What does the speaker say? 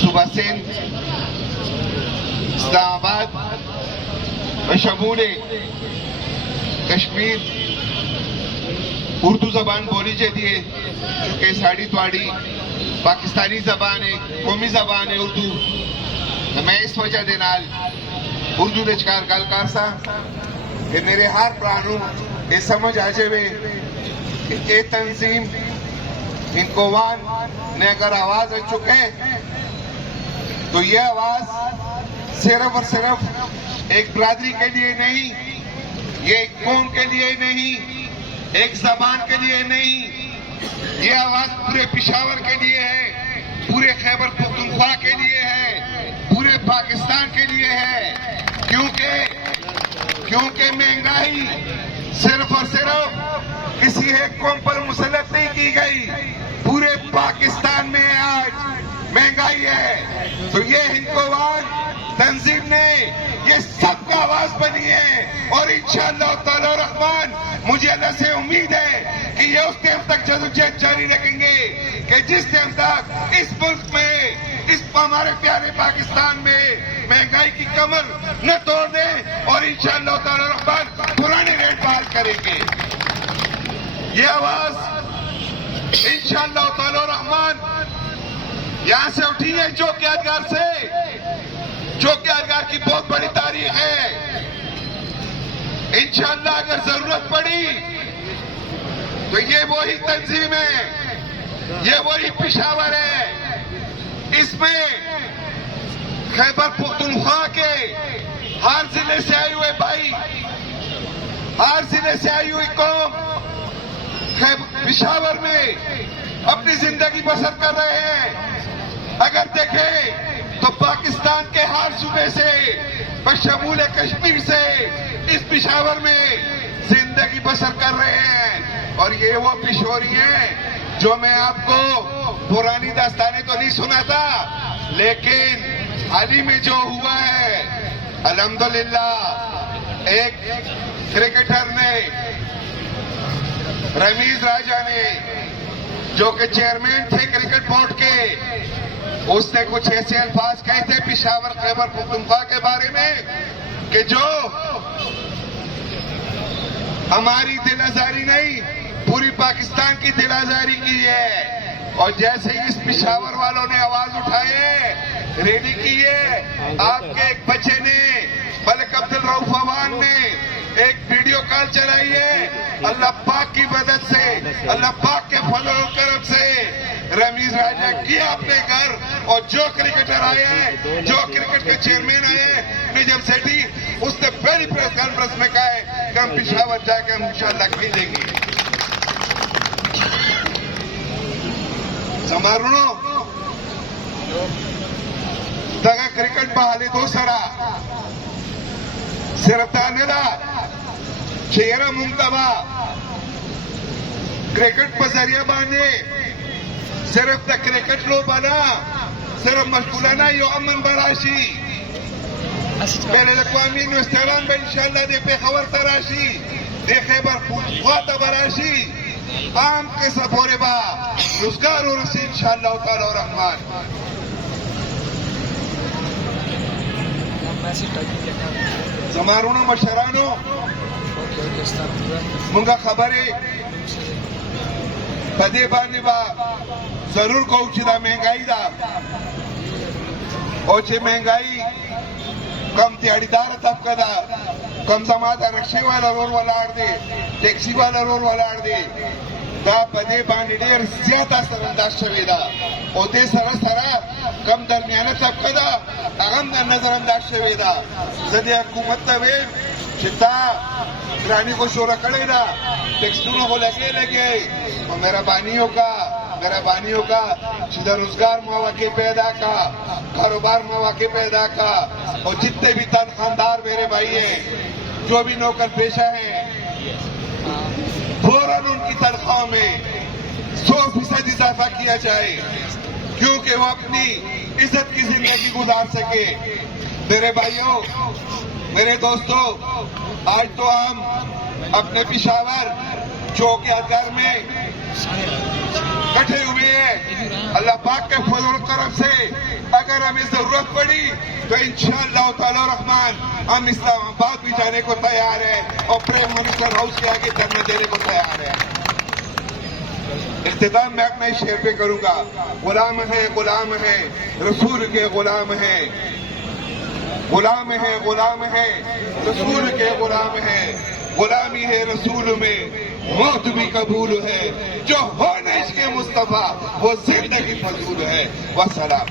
صوبہ سندھ، اسلام آباد بشمول کشمیر اردو زبان بولی جاتی ہے، چونکہ ساڑی تواڑی پاکستانی زبان ہے، قومی زبان ہے اردو. میں اس وجہ دے نال اردو دے چکار گل کر سا کہ میرے ہر پرانوں یہ سمجھ آ جائے کہ یہ تنظیم انکوان نے اگر آواز چکے تو یہ آواز صرف اور صرف ایک برادری کے لیے نہیں، یہ ایک قوم کے لیے نہیں، ایک زبان کے لیے نہیں، یہ آواز پورے پشاور کے لیے ہے، پورے خیبر پختونخوا کے لیے ہے، پورے پاکستان کے لیے ہے. کیونکہ مہنگائی صرف اور صرف کسی ایک قوم پر مسلط نہیں کی گئی، پورے پاکستان میں آج مہنگائی ہے. تو یہ ہندکوان تنظیم نے یہ سب کا آواز بنی ہے، اور انشاءاللہ تعالی الرحمن مجھے اللہ سے امید ہے کہ یہ اس ٹائم تک جدوجہد جاری رکھیں گے کہ جس ٹائم تک اس ملک میں، اس ہمارے پیارے پاکستان میں مہنگائی کی کمر نہ توڑ دیں، اور انشاءاللہ تعالی الرحمن پرانے ریٹ بحال کریں گے. یہ آواز انشاءاللہ تعالی الرحمن یہاں سے اٹھی ہے چوک یادگار سے. چوک یادگار کی بہت بڑی تاریخ ہے. انشاءاللہ اگر ضرورت پڑی تو یہ وہی تنظیم ہے، یہ وہی پشاور ہے. اس میں خیبر پختونخوا کے ہر ضلع سے آئے ہوئے بھائی، ہر ضلع سے آئی ہوئی قوم پشاور میں اپنی زندگی بسر کر رہے ہیں. اگر دیکھیں تو پاکستان کے ہر صوبے سے بشمول کشمیر سے اس پشاور میں زندگی بسر کر رہے ہیں. اور یہ وہ پشوری ہیں جو میں آپ کو پرانی داستانیں تو نہیں سناتا، لیکن حال ہی میں جو ہوا ہے الحمدللہ ایک کرکٹر نے، رمیز راجہ نے، جو کہ چیئرمین تھے کرکٹ بورڈ کے، اس نے کچھ ایسے الفاظ کہے تھے پشاور خیبر پختونخوا کے بارے میں کہ جو ہماری دل آزاری نہیں، پوری پاکستان کی دل آزاری کی ہے. اور جیسے ہی اس پشاور والوں نے آواز اٹھائے، ریلی کی ہے، آپ کے ایک بچے نے، ملک عبدالرؤف عوان نے ایک ویڈیو کال چلائی ہے. اللہ پاک کی مدد سے، اللہ پاک کے فضل و کرم سے رمیز راجہ کیا اپنے گھر، اور جو کرکٹر آئے ہیں، جو کرکٹ کے چیئرمین آئے ہیں، نجم سیٹھی، اس نے پہلی پریس کانفرنس میں کہا ہے کہ ہم پشاور جا کے ہم انشاءاللہ کھیلیں گے. زمارونو دغه کرکٹ بحالیدو سره صرف دا نه ده چې یاره مونږ ته به کرکٹ په ذریعه باندې صرف د کرکٹ لوبه نه، صرف مشغوله نه، یو امن به راشي. بین الاقوامي انویسټران به انشاءالله د پېښور ته راشي، د خیبر پختونخوا ته به راشي، عام قصه پورې به روزګار ورسي انشاءالله تعالی الرحمن. زمارونو مشرانو مونږه خبرې په دې باندې به ضرور کوو چې دا مهنګایي ده، او چې مهنګایي کم دیاړیداره طبقه ده، کم زما د رکشې والا رور ولاړ دی، ټیکسي والا رور ولاړ دی، دا په دې باندې ډېر زیات اثر انداز شوې ده. او دې سره سره کم درمیانه طبقه ده، هغه هم نظر انداز شوې ده. زه دې حکومت ته ویم چې تا ګراني خو شوره کړې ده، ټیکسونه خو لګې اور مہربانیوں کا چې د روزګار مواقع پیدا کا، کاروبار مواقع پیدا کا. اور جتنے بھی تنخواہدار میرے بھائی ہیں، جو بھی نوکر پیشہ ہیں، فوراً ان کی تنخواہ میں 100% اضافہ کیا جائے، کیونکہ وہ اپنی عزت کی زندگی گزار سکے. میرے بھائیوں، میرے دوستوں، آج تو ہم اپنے پشاور چوک یادگار میں کٹھے ہوئے ہیں. اللہ پاک کے فضل و کرم سے اگر ہمیں ضرورت پڑی تو انشاءاللہ تعالی الرحمن ہم اسلام آباد بھی جانے کو تیار ہیں اور پرائم منسٹر ہاؤس کے آگے دھرنا دینے کو تیار ہیں. اختتام میں اپنا شعر پہ کروں گا. غلام ہیں رسول کے غلام ہیں, غلام ہیں رسول کے غلام ہیں. غلامی ہے رسول میں موت بھی قبول ہے, جو ہو نہ عشق مصطفیٰ وہ زندگی فضول ہے. والسلام.